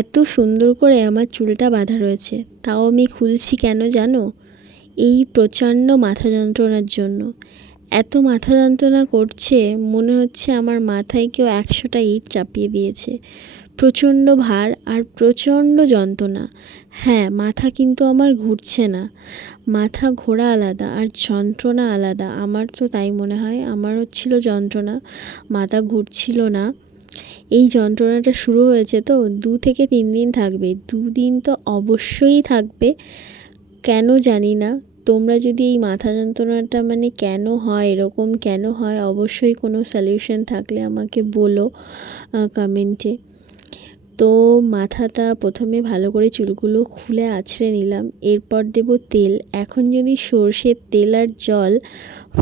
এত সুন্দর করে আমার চুলটা বাঁধা রয়েছে, তাও আমি খুলছি কেন জানো? এই প্রচণ্ড মাথা যন্ত্রণার জন্য। এত মাথা যন্ত্রণা করছে, মনে হচ্ছে আমার মাথায় কেউ 100টা ইট চাপিয়ে দিয়েছে। প্রচণ্ড ভার আর প্রচণ্ড যন্ত্রণা। হ্যাঁ, মাথা কিন্তু আমার ঘুরছে না। মাথা ঘোরা আলাদা আর যন্ত্রণা আলাদা। আমার তো তাই মনে হয়। আমার হচ্ছিল যন্ত্রণা, মাথা ঘুরছিল না। এই যন্ত্রণাটা শুরু হয়েছে তো 2 থেকে 3 দিন থাকবে। 2 দিন তো অবশ্যই থাকবে। কেন জানি না। তোমরা যদি এই মাথা যন্ত্রণাটা মানে কেন হয়, এরকম কেন হয়, অবশ্যই কোনো সলিউশন থাকলে আমাকে বলো কমেন্টে। তো মাথাটা প্রথমে ভালো করে চুলগুলো খুলে আঁচড়ে নিলাম। এরপর দেব তেল। এখন যদি সর্ষের তেল আর জল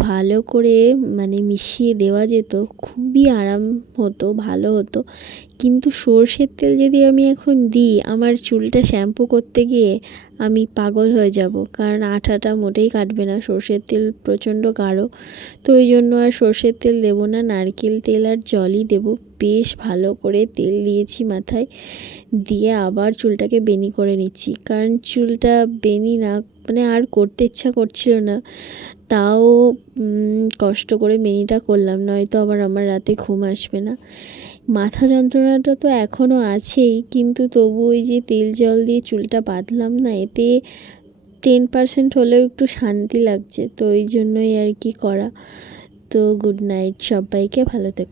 ভালো করে মানে মিশিয়ে দেওয়া যেত, খুবই আরাম হতো, ভালো হতো। কিন্তু সর্ষের তেল যদি আমি এখন দিই, আমার চুলটা শ্যাম্পু করতে গিয়ে আমি পাগল হয়ে যাব, কারণ আঠাটা মোটেই কাটবে না। সর্ষের তেল প্রচণ্ড গাঢ়। তো ওই জন্য আর সর্ষের তেল দেবো না, নারকেল তেল আর জলই দেবো। বেশ ভালো করে তেল দিয়েছি মাথায়, দিয়ে আবার চুলটাকে বেনি করে নিচ্ছি, কারণ চুলটা বেনি না মানে আর করতে ইচ্ছা করছিল না। তাও কষ্ট করে বেনিটা করলাম, নয়তো আবার আমার রাতে ঘুম আসবে না। মাথা যন্ত্রণাটা তো এখনও আছেই, কিন্তু তবু ওই যে তেল জল দিয়ে চুলটা বাঁধলাম না, এতে 10% হলেও একটু শান্তি লাগছে। তো ওই জন্যই আর কি করা। তো গুড নাইট সবাইকে, ভালো থেকো।